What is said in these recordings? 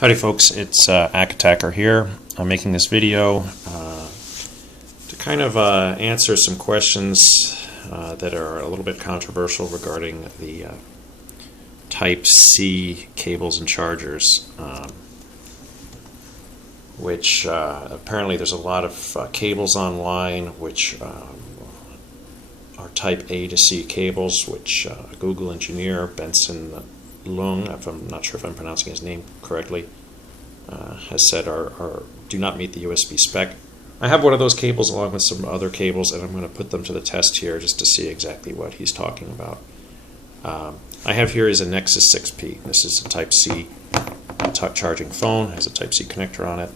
Howdy folks, it's Attacker here. I'm making this video to kind of answer some questions that are a little bit controversial regarding the Type-C cables and chargers, which apparently there's a lot of cables online which are Type A to C cables, which a Google engineer, Benson Lung, I'm not sure if I'm pronouncing his name correctly, has said do not meet the USB spec. I have one of those cables along with some other cables, and I'm going to put them to the test here just to see exactly what he's talking about. I have here is a Nexus 6P. This is a Type-C charging phone, has a Type-C connector on it,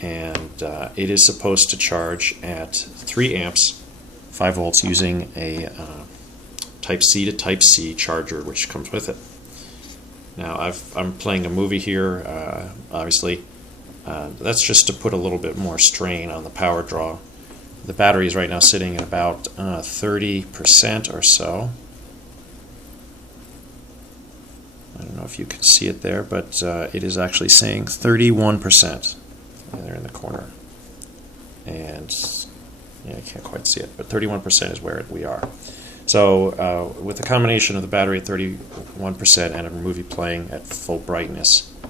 and it is supposed to charge at 3 amps, 5 volts using a Type-C to Type-C charger which comes with it. Now I'm playing a movie here, obviously. That's just to put a little bit more strain on the power draw. The battery is right now sitting at about 30% or so. I don't know if you can see it there, but it is actually saying 31% there in the corner. And yeah, I can't quite see it, but 31% is where we are. So with the combination of the battery at 31% and a movie playing at full brightness, I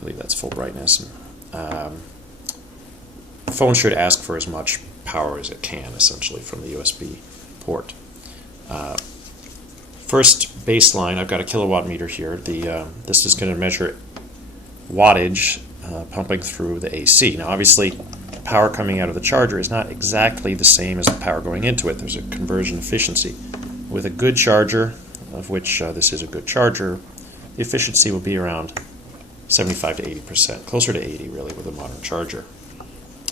believe that's full brightness, the phone should ask for as much power as it can, essentially, from the USB port. First baseline, I've got a kilowatt meter here. This is going to measure wattage pumping through the AC. Now, obviously, power coming out of the charger is not exactly the same as the power going into it. There's a conversion efficiency. With a good charger, of which this is a good charger, the efficiency will be around 75 to 80%, closer to 80 really with a modern charger.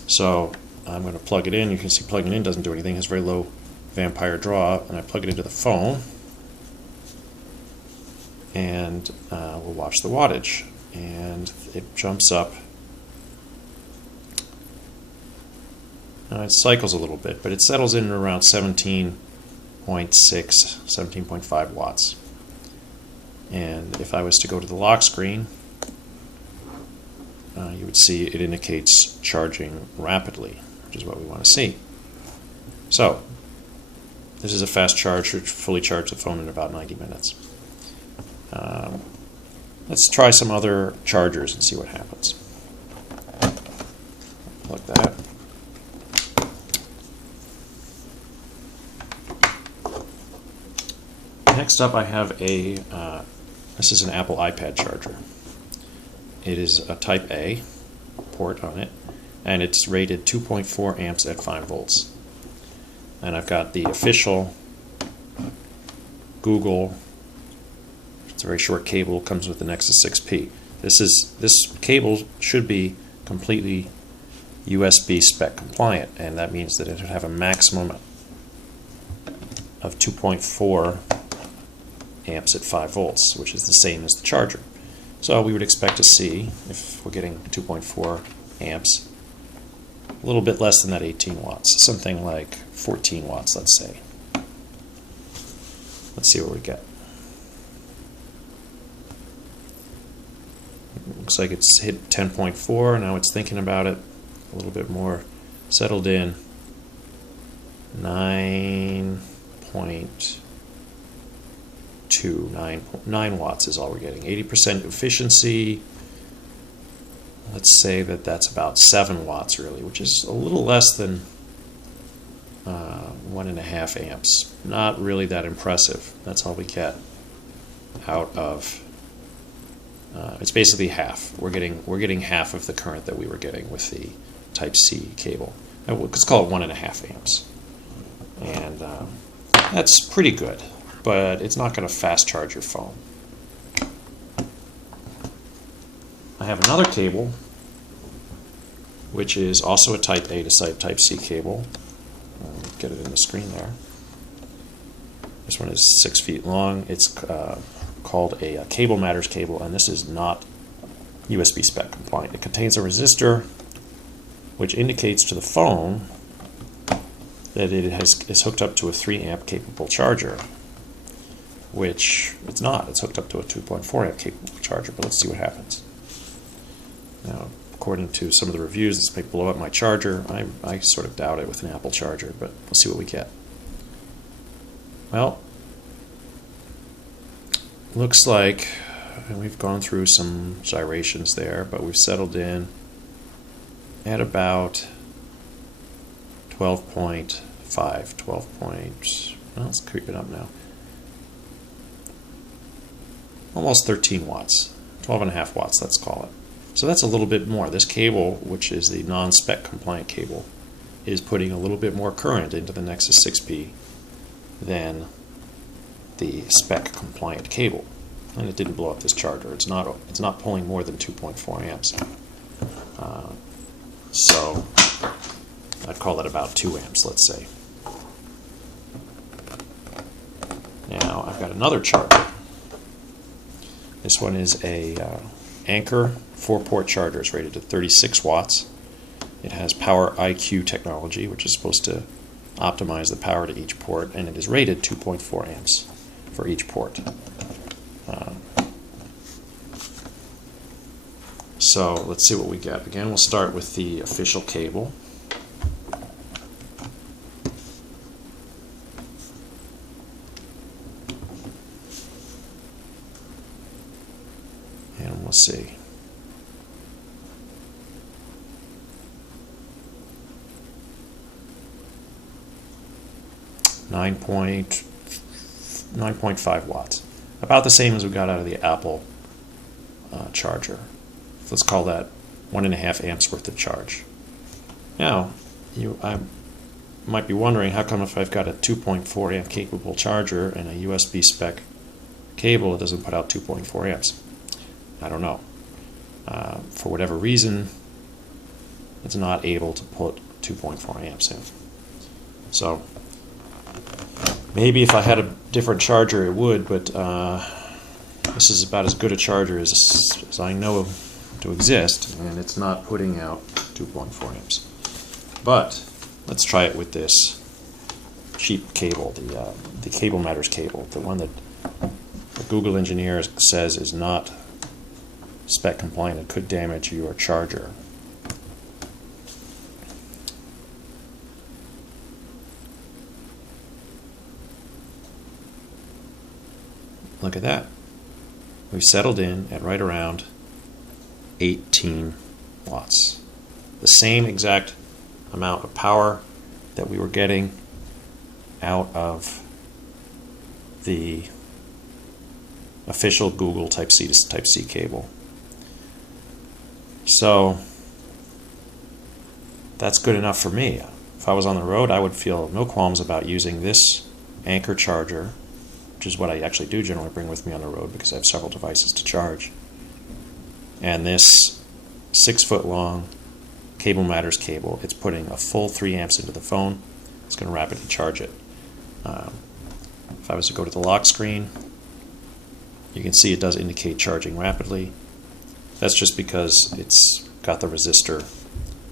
So I'm going to plug it in. You can see plugging it in doesn't do anything. It has very low vampire draw, and I plug it into the phone, and we'll watch the wattage. And it jumps up. It cycles a little bit, but it settles in around 17.6, 17.5 watts. And if I was to go to the lock screen, you would see it indicates charging rapidly, which is what we want to see. So, this is a fast charge, which fully charge the phone in about 90 minutes. Let's try some other chargers and see what happens. Plug that. Next up, I have this is an Apple iPad charger. It is a Type A port on it, and it's rated 2.4 amps at 5 volts. And I've got the official Google, it's a very short cable, comes with the Nexus 6P. This cable should be completely USB spec compliant, and that means that it would have a maximum of 2.4 amps at 5 volts, which is the same as the charger. So we would expect to see, if we're getting 2.4 amps, a little bit less than that 18 watts, something like 14 watts, let's say. Let's see what we get. Looks like it's hit 10.4, now it's thinking about it, a little bit more settled in. 9.2, 9 watts is all we're getting. 80% efficiency. Let's say that that's about 7 watts really, which is a little less than 1.5 amps. Not really that impressive. That's all we get out of. It's basically half. We're getting half of the current that we were getting with the Type-C cable. Let's call it 1.5 amps, and that's pretty good. But it's not going to fast charge your phone. I have another cable, which is also a Type A to Type-C cable. Get it in the screen there. This one is 6 feet long. It's called a Cable Matters cable, and this is not USB spec compliant. It contains a resistor which indicates to the phone that it is hooked up to a 3 amp capable charger, which it's not. It's hooked up to a 2.4 amp capable charger, but let's see what happens. Now, according to some of the reviews, this may blow up my charger. I sort of doubt it with an Apple charger, but we'll see what we get. Well, looks like we've gone through some gyrations there, but we've settled in at about 12.5, 12 point, well, let's creep it up now. Almost 13 watts, 12.5 watts, let's call it. So that's a little bit more. This cable, which is the non-spec compliant cable, is putting a little bit more current into the Nexus 6P than the spec compliant cable. And it didn't blow up this charger. It's not pulling more than 2.4 amps. So I'd call that about 2 amps, let's say. Now I've got another charger. This one is a Anker 4-port charger. It's rated at 36 watts. It has Power IQ technology, which is supposed to optimize the power to each port, and it is rated 2.4 amps for each port. So let's see what we get. Again, we'll start with the official cable. And we'll see. Nine point 9.5 watts. About the same as we got out of the Apple charger. Let's call that 1.5 amps worth of charge. Now, I might be wondering, how come if I've got a 2.4 amp capable charger and a USB spec cable, it doesn't put out 2.4 amps? I don't know. For whatever reason, it's not able to put 2.4 amps in. So, maybe if I had a different charger it would, but this is about as good a charger as I know to exist, and it's not putting out 2.4 amps. But let's try it with this cheap cable, the Cable Matters cable, the one that the Google engineer says is not spec compliant and could damage your charger. Look at that. We've settled in at right around 18 watts. The same exact amount of power that we were getting out of the official Google Type-C to Type-C cable. So that's good enough for me. If I was on the road, I would feel no qualms about using this Anker charger, which is what I actually do generally bring with me on the road because I have several devices to charge, and this 6-foot long Cable Matters cable. It's putting a full 3 amps into the phone. It's going to rapidly charge it. If I was to go to the lock screen, you can see it does indicate charging rapidly. That's just because it's got the resistor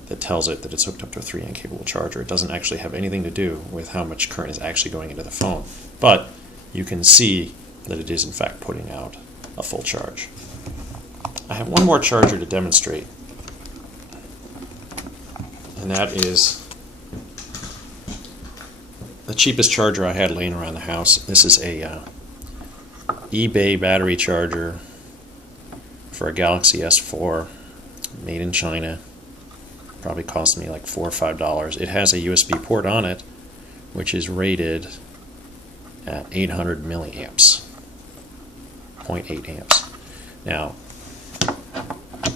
that tells it that it's hooked up to a 3 amp capable charger. It doesn't actually have anything to do with how much current is actually going into the phone. But you can see that it is in fact putting out a full charge. I have one more charger to demonstrate, and that is the cheapest charger I had laying around the house. This is a eBay battery charger for a Galaxy S4, made in China. Probably cost me like $4 or $5. It has a USB port on it, which is rated at 800 milliamps, 0.8 amps. Now,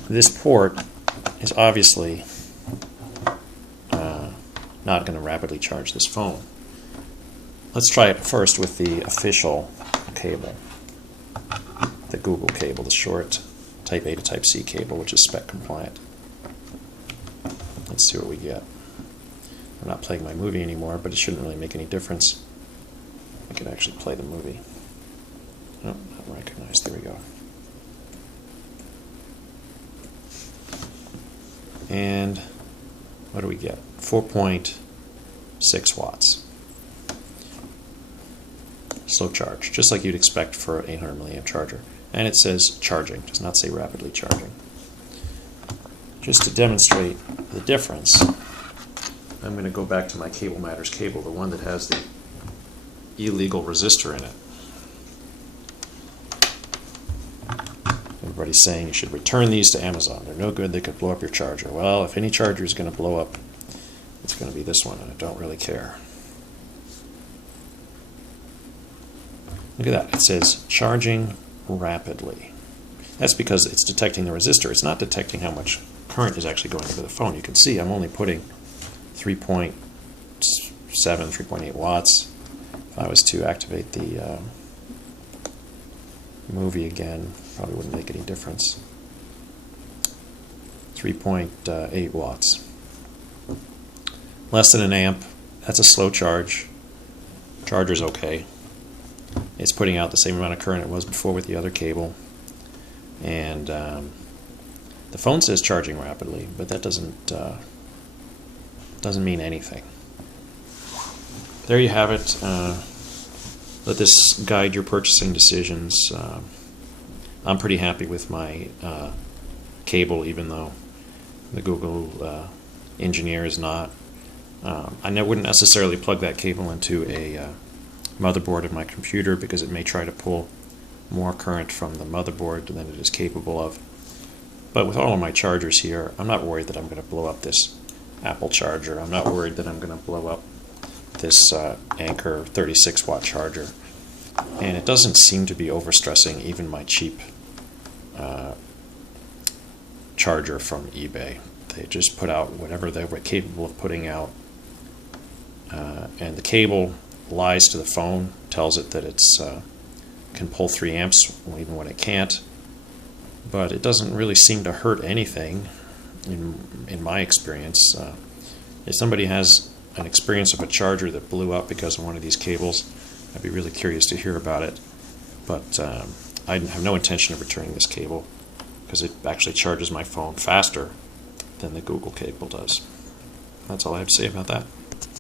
this port is obviously not going to rapidly charge this phone. Let's try it first with the official cable, the Google cable, the short Type A to Type C cable, which is spec compliant. Let's see what we get. I'm not playing my movie anymore, but it shouldn't really make any difference. I could actually play the movie. Oh, not recognized. There we go. And what do we get? 4.6 watts. Slow charge, just like you'd expect for an 800 milliamp charger. And it says charging, does not say rapidly charging. just to demonstrate the difference, I'm going to go back to my Cable Matters cable, the one that has the illegal resistor in it. Everybody's saying you should return these to Amazon. They're no good. They could blow up your charger. Well, if any charger is going to blow up, it's going to be this one, and I don't really care. Look at that. It says charging rapidly. That's because it's detecting the resistor. It's not detecting how much current is actually going into the phone. You can see I'm only putting 3.7, 3.8 watts. If I was to activate the movie again, probably wouldn't make any difference. 3.8 watts. Less than an amp. That's a slow charge. Charger's okay. It's putting out the same amount of current it was before with the other cable. And the phone says charging rapidly, but that doesn't mean anything. There you have it. Let this guide your purchasing decisions. I'm pretty happy with my cable, even though the Google engineer is not. I wouldn't necessarily plug that cable into a motherboard of my computer because it may try to pull more current from the motherboard than it is capable of. But with all of my chargers here, I'm not worried that I'm going to blow up this Apple charger. I'm not worried that I'm going to blow up this Anker 36 watt charger. And it doesn't seem to be overstressing even my cheap charger from eBay. They just put out whatever they were capable of putting out. And the cable lies to the phone, tells it that it's can pull 3 amps even when it can't. But it doesn't really seem to hurt anything in my experience. If somebody has an experience of a charger that blew up because of one of these cables, I'd be really curious to hear about it. But I have no intention of returning this cable because it actually charges my phone faster than the Google cable does. That's all I have to say about that.